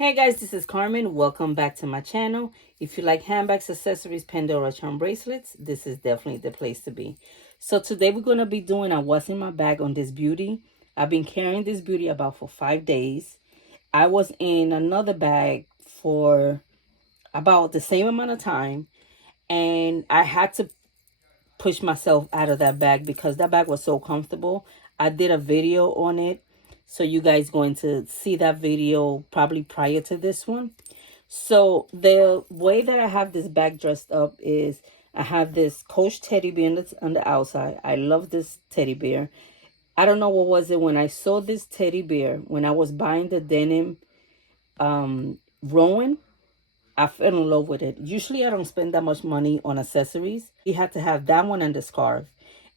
Hey guys, this is Carmen. Welcome back to my channel. If you like handbags, accessories, Pandora charm bracelets, this is definitely the place to be. So today we're going to be doing a what's in my bag on this beauty. I've been carrying this beauty about for 5 days. I was in another bag for about the same amount of time, and I had to push myself out of that bag because that bag was so comfortable. I did a video on it, so you guys going to see that video probably prior to this one. So the way that I have this bag dressed up is I have this Coach teddy bear that's on the outside. I love this teddy bear. I don't know what was it when I saw this teddy bear when I was buying the denim Rowan. I fell in love with it. Usually I don't spend that much money on accessories. You have to have that one and the scarf.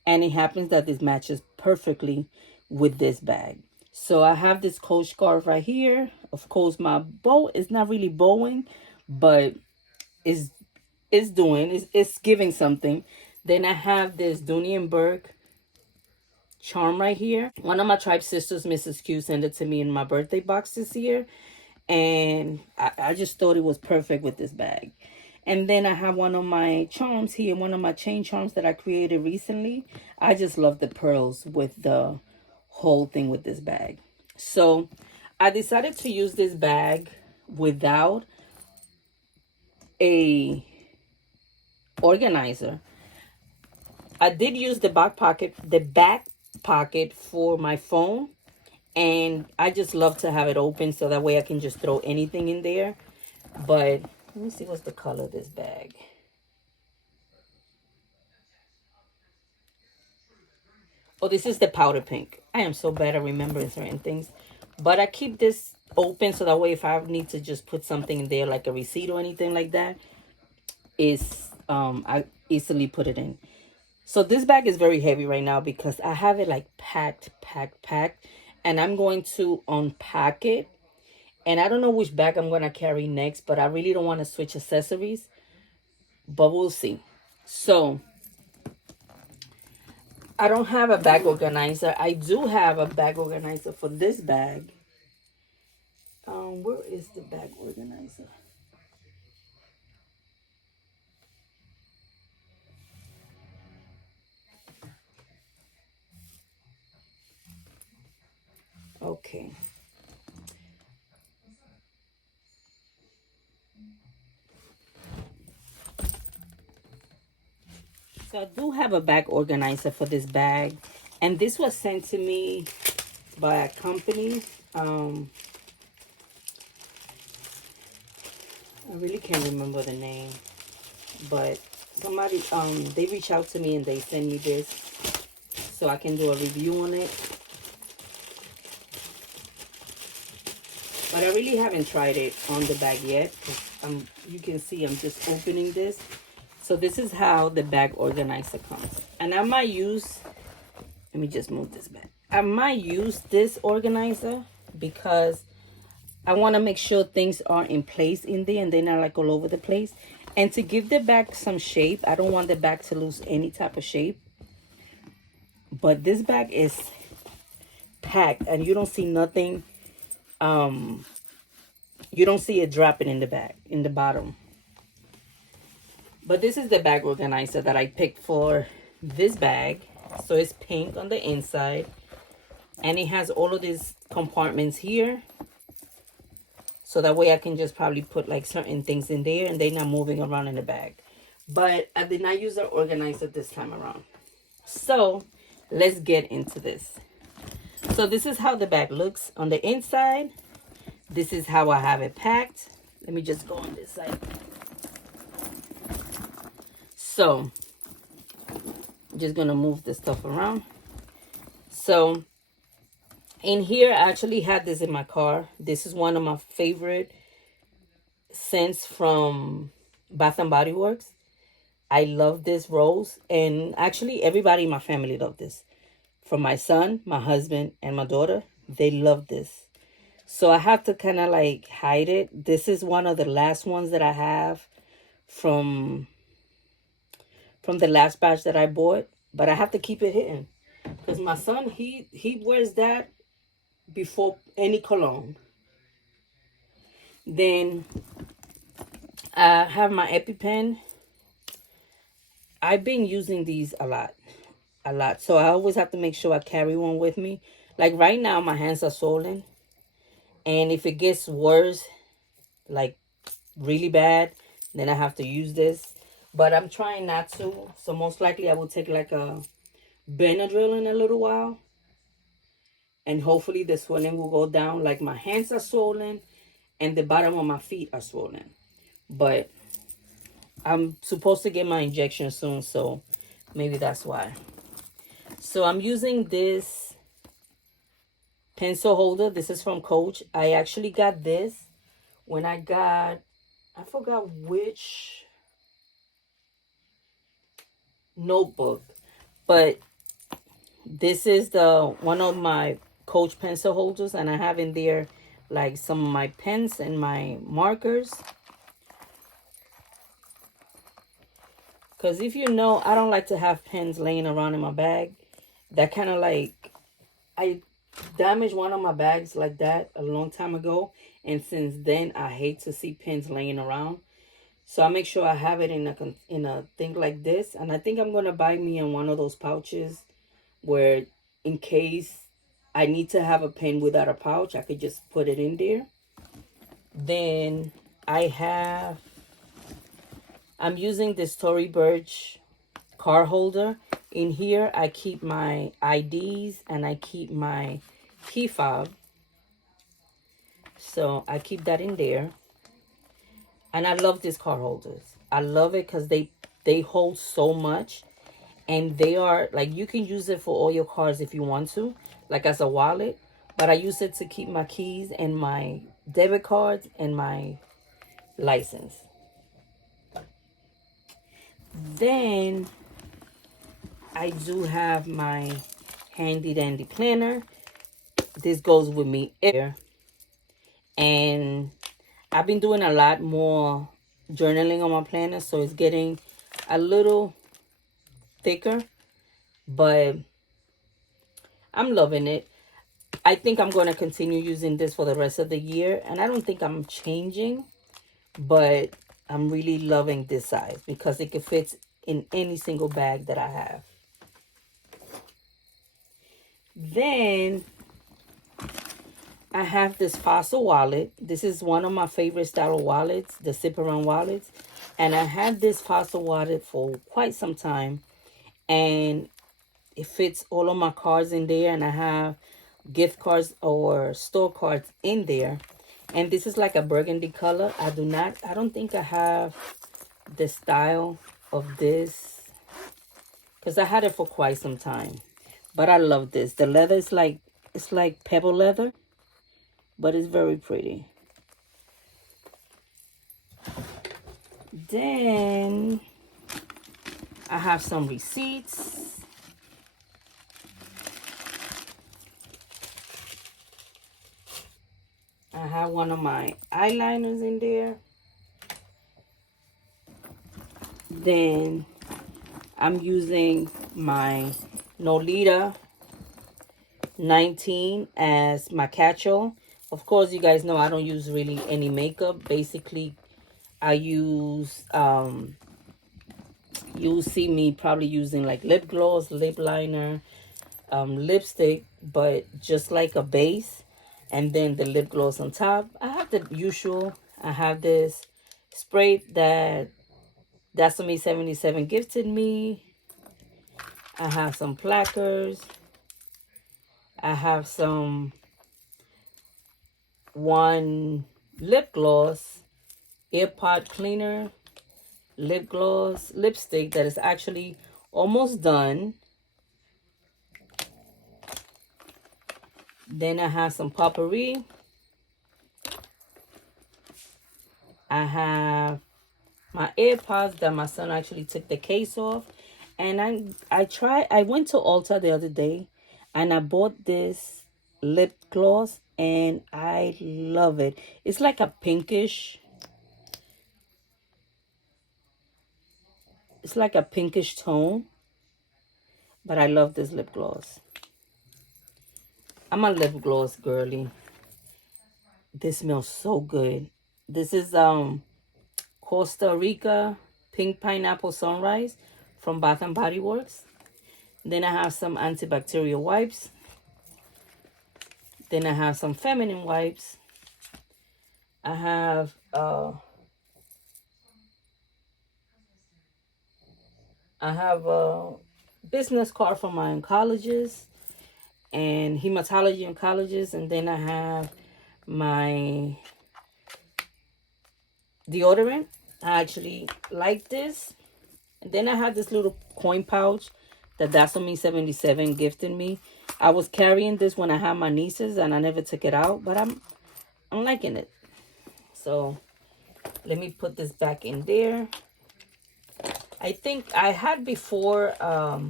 And it happens that this matches perfectly with this bag. So I have this Coach scarf right here. Of course, my bow is not really bowing, but it's giving something. Then I have this Dooney and Burke charm right here. One of my tribe sisters, Mrs. Q, sent it to me in my birthday box this year. And I just thought it was perfect with this bag. And then I have one of my charms here, one of my chain charms that I created recently. I just love the pearls with the whole thing with this bag. So I decided to use this bag without a organizer. I did use the back pocket for my phone, and I just love to have it open so that way I can just throw anything in there. But let me see what's the color of this bag. Oh, this is the powder pink. I am so bad at remembering certain things. But I keep this open so that way if I need to just put something in there like a receipt or anything like that, I easily put it in. So this bag is very heavy right now because I have it like packed. And I'm going to unpack it. And I don't know which bag I'm going to carry next, but I really don't want to switch accessories. But we'll see. So I don't have a bag organizer. I do have a bag organizer for this bag. Where is the bag organizer? Okay. So I do have a bag organizer for this bag. And this was sent to me by a company. I really can't remember the name. But somebody, they reached out to me and they sent me this so I can do a review on it. But I really haven't tried it on the bag yet. You can see I'm just opening this. So this is how the bag organizer comes. And I might use, let me just move this back. I might use this organizer because I want to make sure things are in place in there and they're not like all over the place. And to give the bag some shape, I don't want the bag to lose any type of shape. But this bag is packed and you don't see nothing. You don't see it dropping in the bag, in the bottom. But this is the bag organizer that I picked for this bag. So it's pink on the inside. And it has all of these compartments here. So that way I can just probably put like certain things in there and they're not moving around in the bag. But I did not use the organizer this time around. So let's get into this. So this is how the bag looks on the inside. This is how I have it packed. Let me just go on this side. So I'm just going to move this stuff around. So in here, I actually had this in my car. This is one of my favorite scents from Bath and Body Works. I love this rose. And actually, everybody in my family loved this. From my son, my husband, and my daughter, they love this. So I have to kind of like hide it. This is one of the last ones that I have from the last batch that I bought. But I have to keep it hidden. Because my son, he wears that before any cologne. Then I have my EpiPen. I've been using these a lot, a lot. So I always have to make sure I carry one with me. Like right now, my hands are swollen. And if it gets worse, like really bad, then I have to use this. But I'm trying not to. So most likely I will take like a Benadryl in a little while. And hopefully the swelling will go down. Like my hands are swollen and the bottom of my feet are swollen. But I'm supposed to get my injection soon, so maybe that's why. So I'm using this pencil holder. This is from Coach. I actually got this when I forgot which notebook, but this is the one of my Coach pencil holders, and I have in there like some of my pens and my markers. Because if you know, I don't like to have pens laying around in my bag. That kind of like, I damaged one of my bags like that a long time ago. And since then, I hate to see pens laying around. So I make sure I have it in a thing like this. And I think I'm going to buy me in one of those pouches where in case I need to have a pen without a pouch, I could just put it in there. Then I'm using this Tory Burch card holder. In here, I keep my IDs and I keep my key fob. So I keep that in there. And I love these card holders. I love it because they hold so much. And they are, like, you can use it for all your cards if you want to, like as a wallet. But I use it to keep my keys and my debit cards and my license. Then I do have my handy dandy planner. This goes with me everywhere. And I've been doing a lot more journaling on my planner, so it's getting a little thicker, but I'm loving it. I think I'm going to continue using this for the rest of the year, and I don't think I'm changing, but I'm really loving this size because it can fit in any single bag that I have. Then I have this Fossil wallet. This is one of my favorite style of wallets, the zip around wallets. And I had this Fossil wallet for quite some time. And it fits all of my cards in there. And I have gift cards or store cards in there. And this is like a burgundy color. I don't think I have the style of this, because I had it for quite some time. But I love this. The leather is like, it's like pebble leather, but it's very pretty. Then I have some receipts. I have one of my eyeliners in there. Then I'm using my Nolita 19 as my catch-all. Of course, you guys know I don't use really any makeup. Basically, I use, you'll see me probably using like lip gloss, lip liner, lipstick, but just like a base. And then the lip gloss on top. I have the usual. I have this spray that That's Me 77 gifted me. I have some placards. I have one lip gloss, earpod cleaner, lip gloss, lipstick that is actually almost done. Then I have some potpourri. I have my AirPods that my son actually took the case off. And I went to Ulta the other day and I bought this lip gloss and I love it. It's like a pinkish. It's like a pinkish tone. But I love this lip gloss. I'm a lip gloss girly. This smells so good. This is Costa Rica Pink Pineapple Sunrise from Bath and Body Works. Then I have some antibacterial wipes. Then I have some feminine wipes. I have a business card from my oncologist and hematology oncologist, and then I have my deodorant. I actually like this. And then I have this little coin pouch that Dasome77 gifted me. I was carrying this when I had my nieces and I never took it out, but I'm liking it. So let me put this back in there. I think I had before a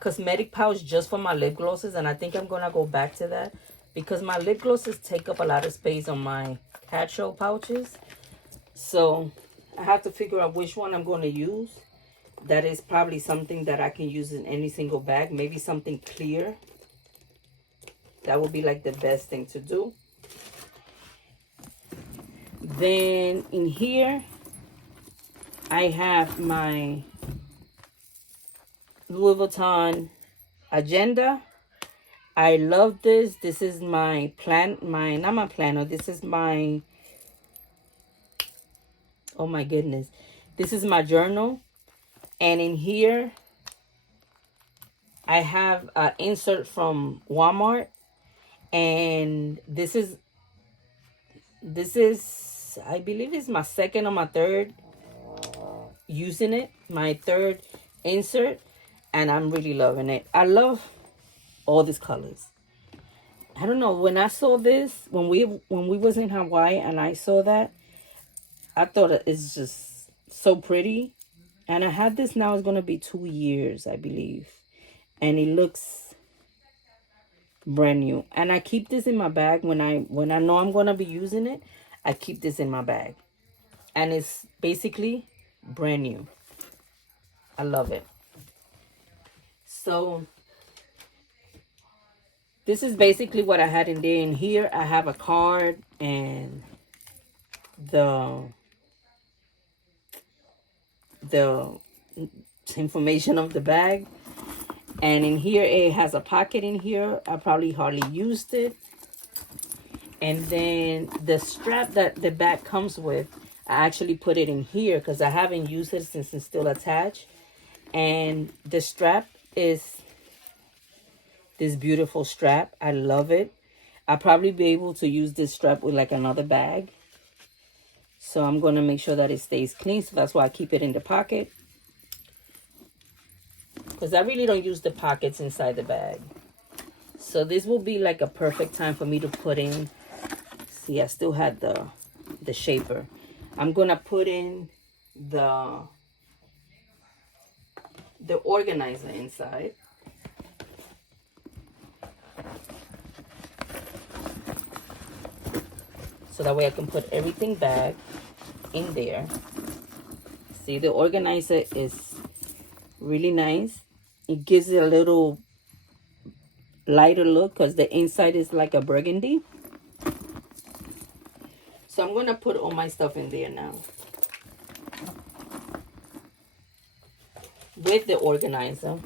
cosmetic pouch just for my lip glosses, and I think I'm gonna go back to that because my lip glosses take up a lot of space on my cat show pouches. So I have to figure out which one I'm going to use. That is probably something that I can use in any single bag. Maybe something clear. That would be like the best thing to do. Then in here, I have my Louis Vuitton agenda. I love this. This is my not my planner. This is my, oh my goodness. This is my journal. And in here, I have an insert from Walmart. And this is, I believe it's my second or my third using it. My third insert. And I'm really loving it. I love all these colors. I don't know. When I saw this, when we was in Hawaii and I saw that, I thought it's just so pretty. And I had this now, it's going to be 2 years, I believe. And it looks brand new. And I keep this in my bag when I know I'm going to be using it. I keep this in my bag. And it's basically brand new. I love it. So this is basically what I had in there. In here, I have a card and the information of the bag. And in here, it has a pocket in here. I probably hardly used it. And then the strap that the bag comes with, I actually put it in here because I haven't used it since it's still attached. And the strap is this beautiful strap. I love it. I'll probably be able to use this strap with like another bag. So I'm going to make sure that it stays clean. So that's why I keep it in the pocket. Because I really don't use the pockets inside the bag. So this will be like a perfect time for me to put in. See, I still had the shaper. I'm going to put in the organizer inside. So that way I can put everything back in there. See, the organizer is really nice. It gives it a little lighter look because the inside is like a burgundy. So I'm going to put all my stuff in there now. With the organizer.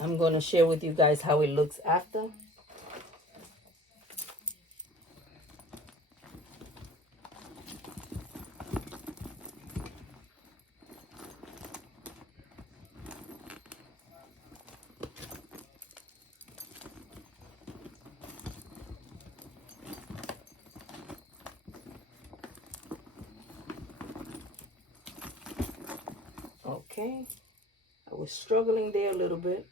I'm going to share with you guys how it looks after. Okay. I was struggling there a little bit.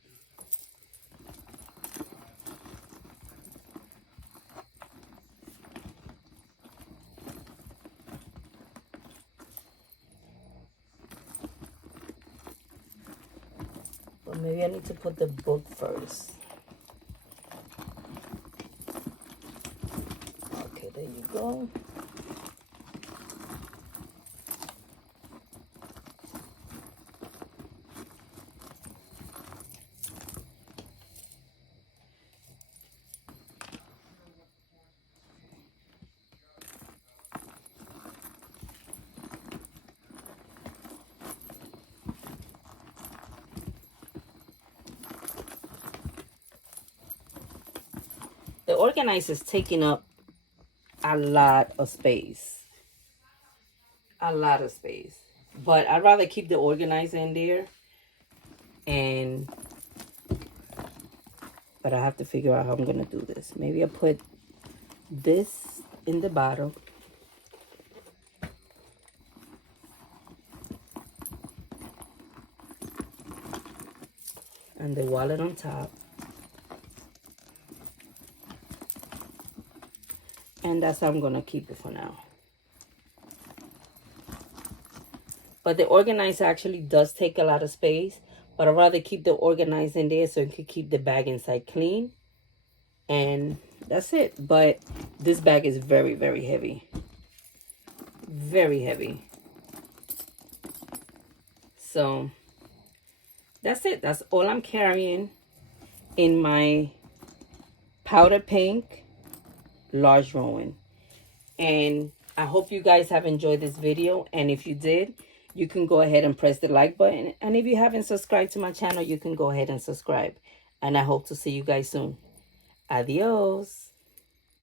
But maybe I need to put the book first. Okay, there you go. organizer is taking up a lot of space. A lot of space. But I'd rather keep the organizer in there. But I have to figure out how I'm going to do this. Maybe I put this in the bottom. And the wallet on top. And that's how I'm going to keep it for now. But the organizer actually does take a lot of space. But I'd rather keep the organizer in there so it can keep the bag inside clean. And that's it. But this bag is very, very heavy. Very heavy. So that's it. That's all I'm carrying in my powder pink large Rowan. And I hope you guys have enjoyed this video. And if you did, you can go ahead and press the like button. And if you haven't subscribed to my channel, you can go ahead and subscribe. And I hope to see you guys soon. Adios.